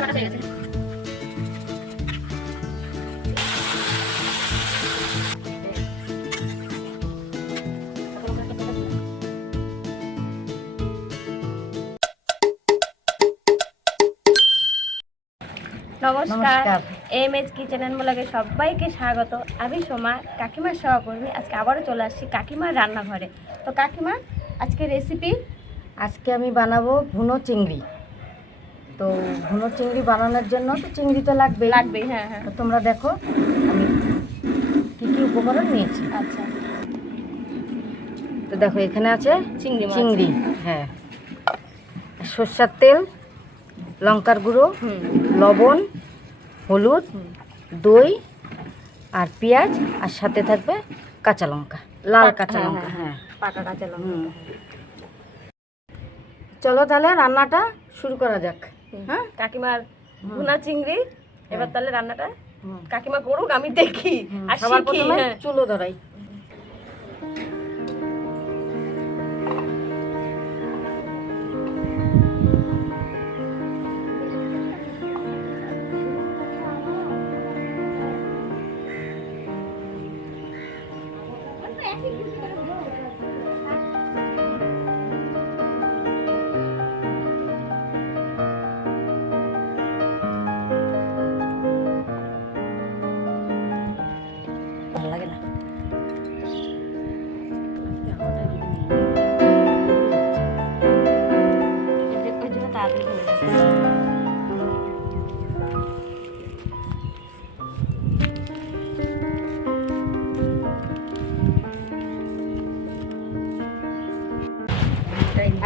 নমস্কার, এমএজ কিচেন ব্লগে সবাইকে স্বাগত। আমি সোমা, কাকিমার সহকর্মী। আজকে আবারও চলে আসছি কাকিমার রান্নাঘরে। তো কাকিমা, আজকে রেসিপি আজকে আমি বানাবো ভুনো চিংড়ি। তো ভুনো চিংড়ি বানানোর জন্য তো চিংড়ি তো লাগবেই। হ্যাঁ হ্যাঁ। তো তোমরা দেখো আমি কী কী উপকরণ নিয়েছি। আচ্ছা, তো দেখো এখানে আছে চিংড়ি। হ্যাঁ, সর্ষের তেল, লঙ্কার গুঁড়ো, লবণ, হলুদ, দই আর পেঁয়াজ, আর সাথে থাকবে কাঁচা লঙ্কা, লাল কাঁচা লঙ্কা। হ্যাঁ, পাকা কাঁচা লঙ্কা। চলো তাহলে রান্নাটা শুরু করা যাক। হ্যাঁ, কাকিমার ভুনা চিংড়ি। এবার তাহলে রান্নাটা কাকিমা করুক, আমি দেখি আর সবার শিখি। প্রথমে চুলো ধরাই। ভালো লাগে না। ওই জন্য তাড়াতাড়ি হয়ে যাবে।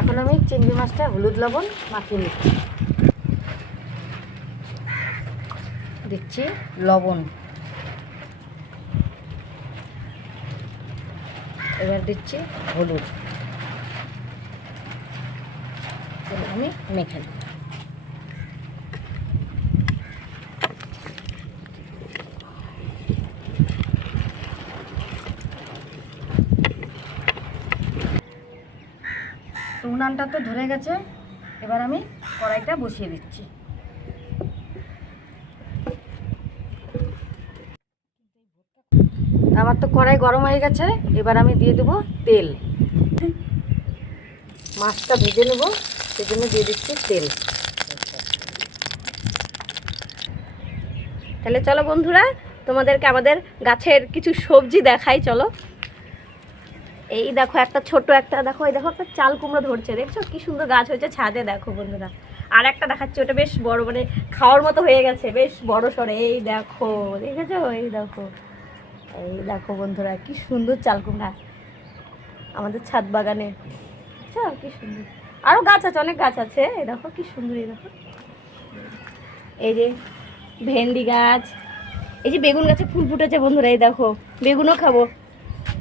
এখন আমি চিংড়ি মাছটা হলুদ লবণ মাখিয়ে নিচ্ছি। দিচ্ছি লবণ, এবার দিচ্ছি হলুদ। এবার আমি মেখে নেব। তো উনানটা তো ধরে গেছে, এবার আমি কড়াইটা বসিয়ে দিচ্ছি। আমার তো কড়াই গরম হয়ে গেছে, এবার আমি দিয়ে দেবো তেল। মাছটা ভেজে নেব, সেজন্য দিয়ে দিচ্ছি তেল। তাহলে চলো বন্ধুরা, তোমাদেরকে আমাদের গাছের কিছু সবজি দেখাই। চলো, এই দেখো একটা ছোট একটা, দেখো এই দেখো একটা চাল কুমড়ো ধরছে, দেখছো কি সুন্দর গাছ হয়েছে ছাদে। দেখো বন্ধুরা, আর একটা দেখাচ্ছি, ওটা বেশ বড়, মানে খাওয়ার মতো হয়ে গেছে, বেশ বড় সড়ো। এই দেখো, দেখেছো? এই দেখো, এই দেখো বন্ধুরা, কি সুন্দর চাল কুমড়া আমাদের ছাদ বাগানে। বুঝছো কি সুন্দর? আরও গাছ আছে, অনেক গাছ আছে। এই দেখো কি সুন্দর। এই দেখো, এই যে ভেন্ডি গাছ, এই যে বেগুন গাছে ফুল ফুটেছে বন্ধুরা। এই দেখো, বেগুনও খাবো,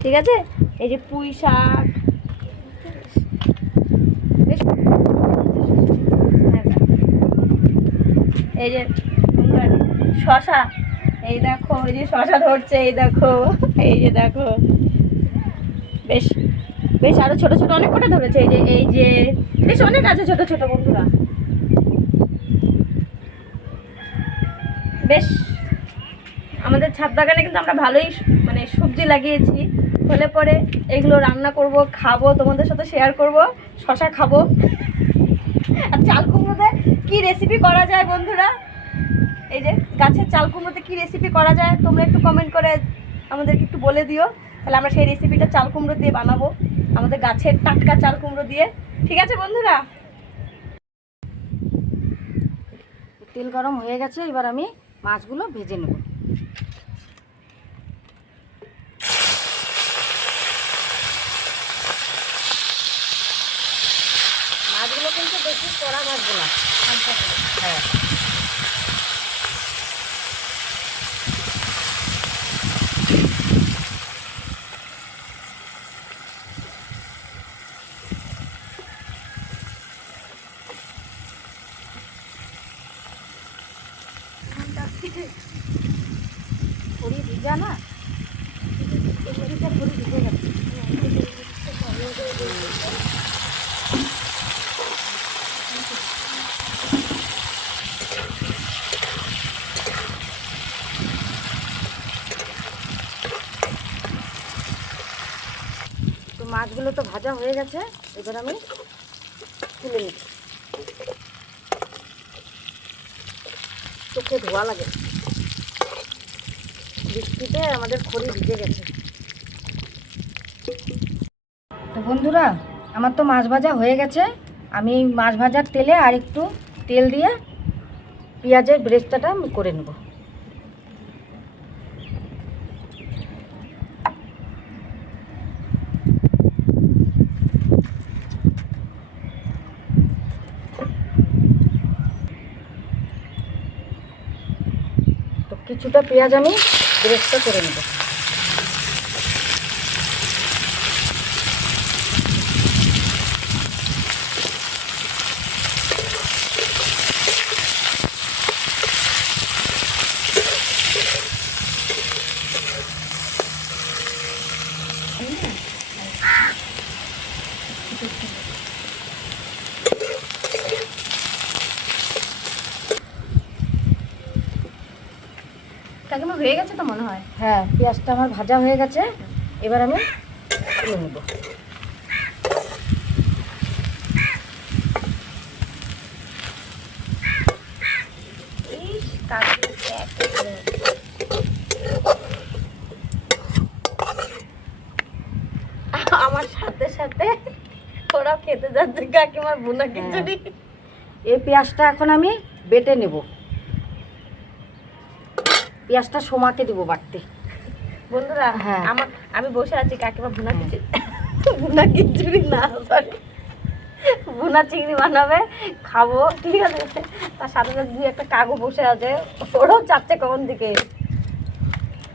ঠিক আছে? এই যে পুঁই শাক, এই যে শশা, এই দেখো এই যে শশা ধরছে। এই দেখো, এই যে দেখো, বেশ বেশ আরো ছোট ছোট অনেক কটা ধরেছে। এই যে বেশ অনেক আছে ছোট ছোট বন্ধুরা। বেশ আমাদের ছাদ বাগানে কিন্তু আমরা ভালোই মানে সবজি লাগিয়েছি। হলে পরে এগুলো রান্না করব, খাবো, তোমাদের সাথে শেয়ার করব। শশা খাবো। আর চাল কুমড়োতে কি রেসিপি করা যায় বন্ধুরা, এই যে গাছের চাল কুমড়োতে কি রেসিপি করা যায় তোমরা একটু কমেন্ট করে আমাদেরকে একটু বলে দিও। তাহলে আমরা সেই রেসিপিটা চাল কুমড়ো দিয়ে বানাবো, আমাদের গাছের টাটকা চাল কুমড়ো দিয়ে। ঠিক আছে বন্ধুরা? তেল গরম হয়ে গেছে, এবার আমি মাছগুলো ভেজে নেব। মাছগুলো কিন্তু বেশি কড়া ভাজবো না, হ্যাঁ। থরি ভিজা না, থরিটা থরি ভিজে যাচ্ছে। মাছগুলো তো ভাজা হয়ে গেছে, এবার আমি তুলে নিচ্ছি। চোখে ধোয়া লাগে, বৃষ্টিতে আমাদের খড়ি ভিজে গেছে। তো বন্ধুরা, আমার তো মাছ ভাজা হয়ে গেছে। আমি মাছ ভাজার তেলে আর একটু তেল দিয়ে পেঁয়াজের ব্রেস্তাটা আমি করে নেব। তো কিছুটা পেঁয়াজ আমি ব্রেস্তা করে নেব। কাকিমা হয়ে গেছে তো মনে হয়। হ্যাঁ, পেঁয়াজটা আমার ভাজা হয়ে গেছে, এবার আমি তুলে নেব। ইস, কাকিমা একেবারে। আমার সাথে সাথে ওরাও খেতে যাচ্ছে কাকিমার বোনা খিচুড়ি। এই পেঁয়াজটা এখন আমি বেটে নেব। পেঁয়াজটা সোমাকে দেবো বাটতে। বন্ধুরা, হ্যাঁ। আমি বসে আছি, কাকিমা ভুনা খিচুড়ি, ভুনা খিচুড়ি না সরি, ভুনা চিংড়ি বানাবে, খাবো, ঠিক আছে। তার সাথে সাথে দুই একটা কাকু বসে আছে, ওরাও চাচ্ছে কখন দিকে,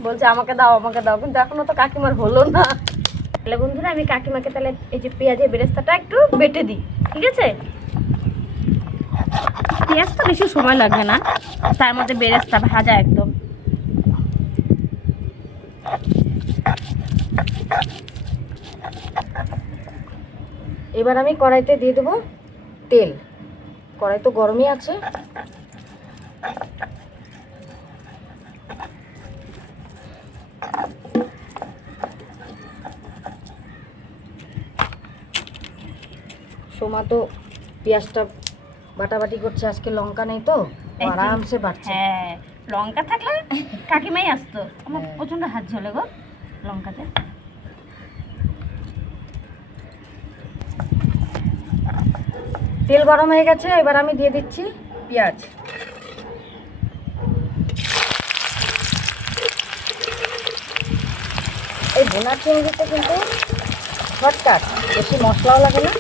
বলছে আমাকে দাও আমাকে দাও, কিন্তু এখনো তো কাকিমার হলো না। তাহলে বন্ধুরা, আমি কাকিমাকে তাহলে এই যে পেঁয়াজের বেরেস্তাটা একটু বেটে দিই, ঠিক আছে। পেঁয়াজ তো বেশি সময় লাগবে না, তার মধ্যে বেরেস্তা ভাজা একদম। এবার আমি কড়াইতে দিয়ে দেবো তেল। কড়াই তো গরমই আছে। সোমা তো পেঁয়াজটা বাটাবাটি করছে, আজকে লঙ্কা নেই তো, ও আরামসে বাটছে। হ্যাঁ, লঙ্কা থাকলে কাকিমাই আসতো। আমার হ্যাঁ। প্রচন্ড হাত ঝলে গো লঙ্কাতে। তেল গরম হয়ে গেছে, এবার আমি দিয়ে দিচ্ছি পেঁয়াজ। এই ভুনা চিংড়িতে কিন্তু শর্টকাট, বেশি মশলাও লাগে না।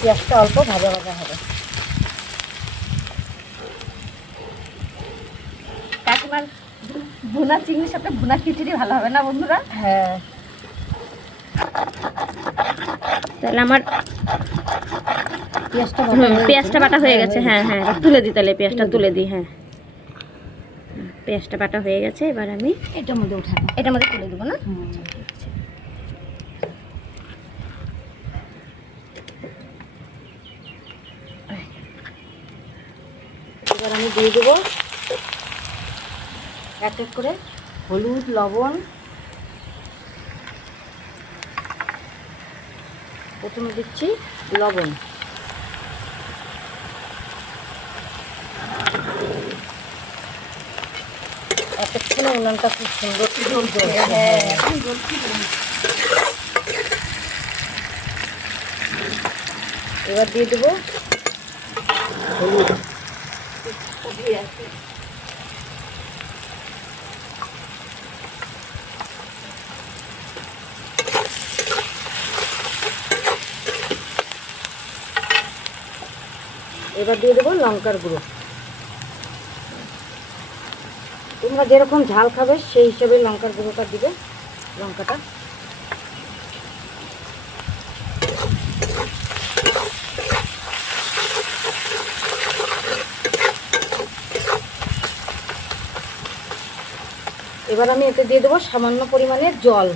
পেঁয়াজটা অল্প ভাজা ভাজা হবে। কাকিমার ভুনা চিংড়ির সাথে ভুনা খিচুড়ি ভালো হবে না বন্ধুরা? হ্যাঁ, তাহলে আমার পেঁয়াজটা বাটা হয়ে গেছে। পেঁয়াজটা বাটা হয়ে গেছে। হ্যাঁ হ্যাঁ, তুলে দিই তাহলে, পেঁয়াজটা তুলে দিই। হ্যাঁ, পেঁয়াজটা বাটা হয়ে গেছে, এবার আমি এটার মধ্যে উঠাবো। এটার মধ্যে তুলে দেবো না? ঠিক আছে। এবার আমি দিয়ে দেবো এক এক করে হলুদ, লবণ। প্রথমে দিচ্ছি লবণ, এতক্ষণে উনানটা খুব সুন্দর জ্বলছে। হ্যাঁ, এবার দিয়ে দেবো হলুদ। এবার দিয়ে দেবো লঙ্কার গুঁড়ো। তোমরা যেরকম ঝাল খাবে সেই হিসেবে লঙ্কার গুঁড়োটা দিবে। লঙ্কাটা এবার আমি এতে দিয়ে দেবো সামান্য পরিমাণে জল।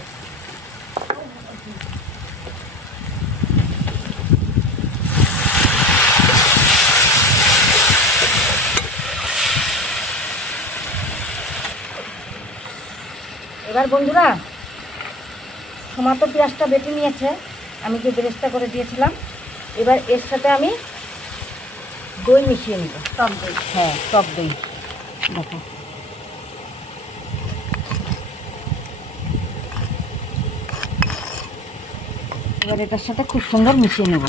এবার বন্ধুরা সোমা তো পেঁয়াজটা বেটে নিয়েছে, আমি যে বেরেস্তা করে দিয়েছিলাম। এবার এর সাথে আমি দই মিশিয়ে নেব, টক দই। হ্যাঁ টক দই। দেখো এবার এটার সাথে খুব সুন্দর মিশিয়ে নেব।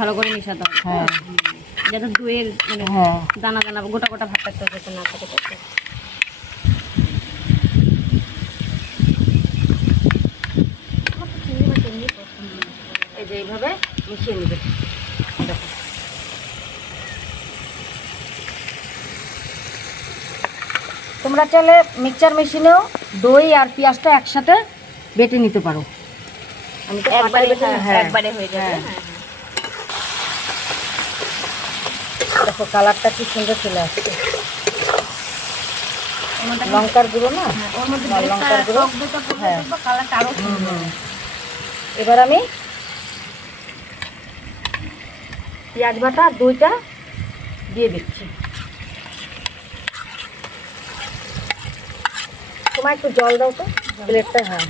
ভালো করে মিশাতে হবে, হ্যাঁ যাতে দইয়ের মানে হ্যাঁ দানা দানা গোটা গোটা ভাতটা যাতে না থাকে তাতে। আমার তো চিংড়ি মাছ এমনি পছন্দ। এই যে এইভাবে মিশিয়ে নেবে। দেখো তোমরা চাইলে মিক্সচার মেশিনেও দই আর পেঁয়াজটা একসাথে বেটে নিতে পারো। আমি তো একবারে পাটায় বেটে হ্যাঁ একবারে হয়ে যাবে। হ্যাঁ। হ্যাঁ, দেখো কালারটা কি সুন্দর চলে আসছে। ওর মধ্যে লঙ্কার গুঁড়ো না, ওর মধ্যে লাল লঙ্কার গুঁড়ো। টক দইটা পড়লে হ্যাঁ। দেখবো কালারটা আরো সুন্দর। এবার আমি পেঁয়াজ বাটা আর দইটা দিয়ে দিচ্ছি। তোমার একটু জল দাও তো প্লেটটা। হ্যাঁ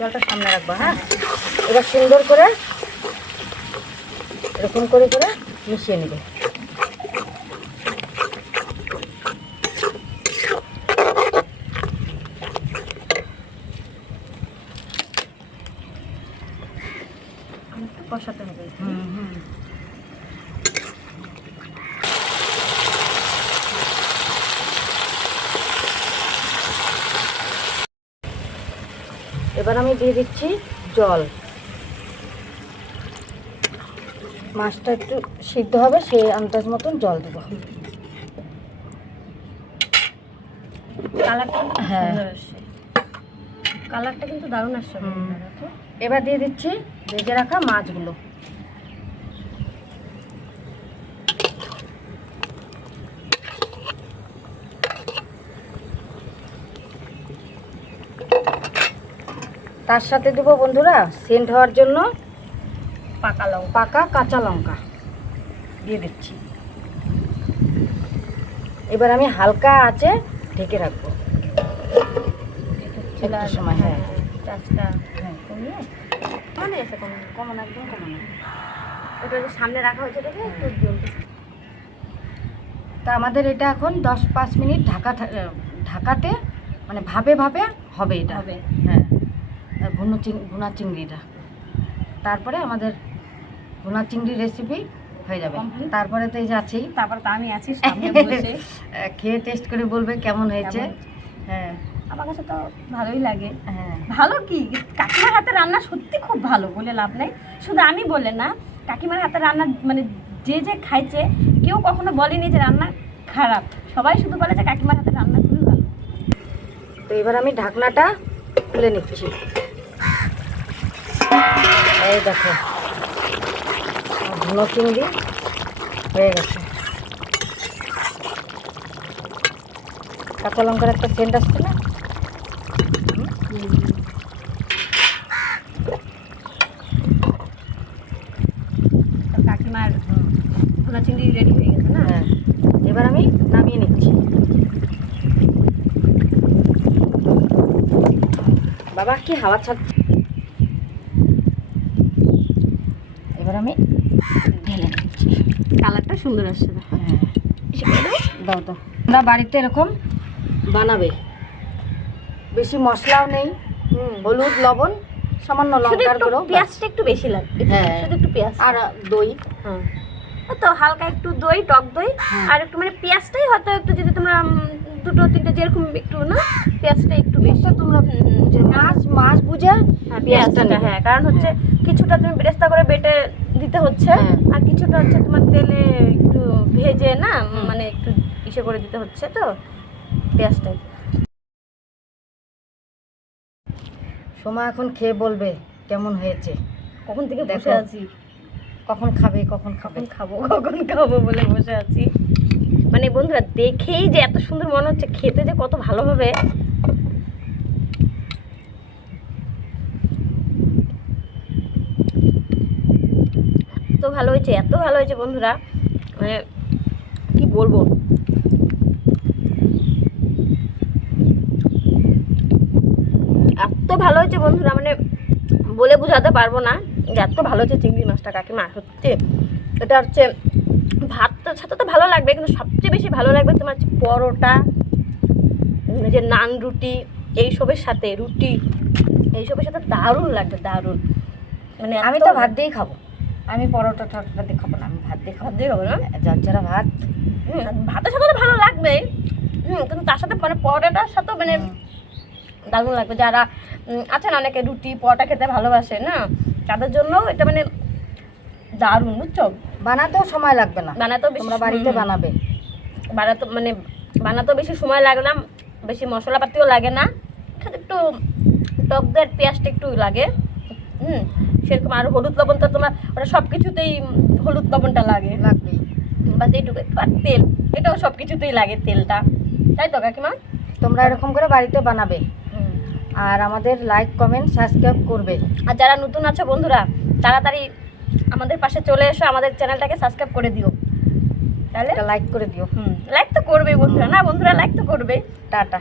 জলটা সামনে রাখবা। হ্যাঁ এবার সুন্দর করে এরকম করে করে মিশিয়ে নেবে। একটু কষাতে হবে। এবার আমি দিয়ে দিচ্ছি জল। মাছটা একটু সিদ্ধ হবে সেই আন্দাজ মতন জল দেবো। কালারটা কিন্তু হ্যাঁ। সুন্দর আসছে, কালারটা কিন্তু দারুণ আসছে। দেখো এবার দিয়ে দিচ্ছি ভেজে রাখা মাছগুলো। তার সাথে দেবো বন্ধুরা সেন্ট হওয়ার জন্য পাকা কাঁচা লঙ্কা দিয়ে দিচ্ছি। এবার আমি হালকা আঁচে ঢেকে রাখবো একটু সময়। হ্যাঁ চাষটা হ্যাঁ কমিয়ে মানে এসে কমানো, কমানো একদম কমানো। ওটা যে সামনে রাখা হয়েছে দেখে একটু জ্বলতে। তা আমাদের এটা এখন 10-5 মিনিট ঢাকাতে মানে ভাবে ভাবে হবে এটা হবে। হ্যাঁ ভুনা চিংড়িটা। তারপরে আমাদের ভুনা চিংড়ি রেসিপি হয়ে যাবে। Complete? তারপরে তো এই যে আছেই, তারপর তো আমি আছি সামনে বসে। খেয়ে টেস্ট করে বলবে কেমন হয়েছে। কেমন? হ্যাঁ আমার কাছে তো ভালোই লাগে। হ্যাঁ ভালো কি, কাকিমার হাতে রান্না সত্যি খুব ভালো, বলে লাভ নেই। শুধু আমি বলে না, কাকিমার হাতে রান্না মানে যে যে খাইছে কেউ কখনো বলেনি যে রান্না খারাপ, সবাই শুধু বলে যে কাকিমার হাতে রান্না খুবই ভালো। তো এবার আমি ঢাকনাটা খুলে নিচ্ছি। এই দেখো ভুনো চিংড়ি হয়ে গেছে। কাঁচা লঙ্কার একটা সেন্ট আসছে না। তো কাকিমার ভুনা চিংড়ি রেডি হয়ে গেছে না। হ্যাঁ এবার আমি নামিয়ে নিচ্ছি। বাবা কি হাওয়া ছাড়ছে। এবার আমি ঢেলে নিচ্ছি। কালারটা সুন্দর আসছে। হ্যাঁ দাও দাও। তোমরা বাড়িতে এরকম বানাবে, বেশি মশলাও নেই, হলুদ লবণ সামান্য লঙ্কার গুঁড়ো, পেঁয়াজটা একটু বেশি লাগবে। হ্যাঁ। শুধু একটু পেঁয়াজ আর দই। হ্যাঁ, তো হালকা একটু দই, টক দই, হ্যাঁ। আর একটু মানে পেঁয়াজটাই হয়তো একটু, যদি তোমরা দুটো তিনটে যেরকম একটু না, পেঁয়াজটা একটু বেশি তোমরা মাছ বুঝে পেঁয়াজটা পেঁয়াজটা। নেবে। হ্যাঁ, কারণ হচ্ছে কিছুটা তুমি বেরেস্তা করে বেটে দিতে হচ্ছে, হ্যাঁ। আর কিছুটা হচ্ছে তোমার তেলে একটু ভেজে না, হুম। মানে একটু ইসে করে দিতে হচ্ছে, তো পেঁয়াজটাই। সোমা এখন খেয়ে বলবে কেমন হয়েছে। কখন থেকে বসে দেখো। আছি, কখন খাবে কখন খাবে। কখন খাবো বলে বসে আছি। মানে বন্ধুরা দেখেই যে এত সুন্দর মনে হচ্ছে, খেতে যে কত ভালো হবে। এত ভালো হয়েছে, এত ভালো হয়েছে বন্ধুরা, মানে কি বলবো। এত ভালো হয়েছে বন্ধুরা, মানে বলে বোঝাতে পারবো না যে এত ভালো হচ্ছে চিংড়ি মাছটা কাকিমা। সত্যি এটা হচ্ছে ভাতটার সাথে তো ভালো লাগবে, কিন্তু সবচেয়ে বেশি ভালো লাগবে তোমার হচ্ছে পরোটা, যে নান রুটি এইসবের সাথে, রুটি এইসবের সাথে দারুণ লাগবে, দারুণ। মানে আমি তো ভাত দিয়েই খাবো, আমি পরোটা টরোটা দিয়ে খাবো না, আমি ভাত দিয়ে খাবো। ভাত দিয়ে খাবো না? যার ভাত। ভাতের সাথে তো ভালো লাগবে, কিন্তু তার সাথে মানে পরোটার সাথেও মানে দারুণ লাগবে। যারা আছেন অনেকে রুটি পরোটা খেতে ভালোবাসে না, তাদের জন্য এটা মানে দারুণ, বুঝছো। বানাতেও সময় লাগবে না, বানাতেও বেশি, তোমরা বাড়িতে বানাবে। বানাতেও বেশি সময় লাগে না, বেশি মশলাপাতিও লাগে না, সাথে একটু টক দেওয়ার পেঁয়াজটা একটু লাগে, সেরকম। আর হলুদ লবণ তো তোমরা ওটা সব কিছুতেই হলুদ লবণটা লাগে, লাগবেই। বাস এইটুকু। আর তেল, এটাও সব কিছুতেই লাগে তেলটা, তাই তো কাকিমা? তোমরা এরকম করে বাড়িতে বানাবে, আর আমাদের লাইক কমেন্ট সাবস্ক্রাইব করবে। আর যারা নতুন আছে বন্ধুরা, তাড়াতাড়ি আমাদের পাশে চলে এসো, আমাদের চ্যানেলটাকে সাবস্ক্রাইব করে দিও। তাহলে লাইক করে দিও। লাইক তো করবে বন্ধুরা, না বন্ধুরা লাইক তো করবে। টাটা।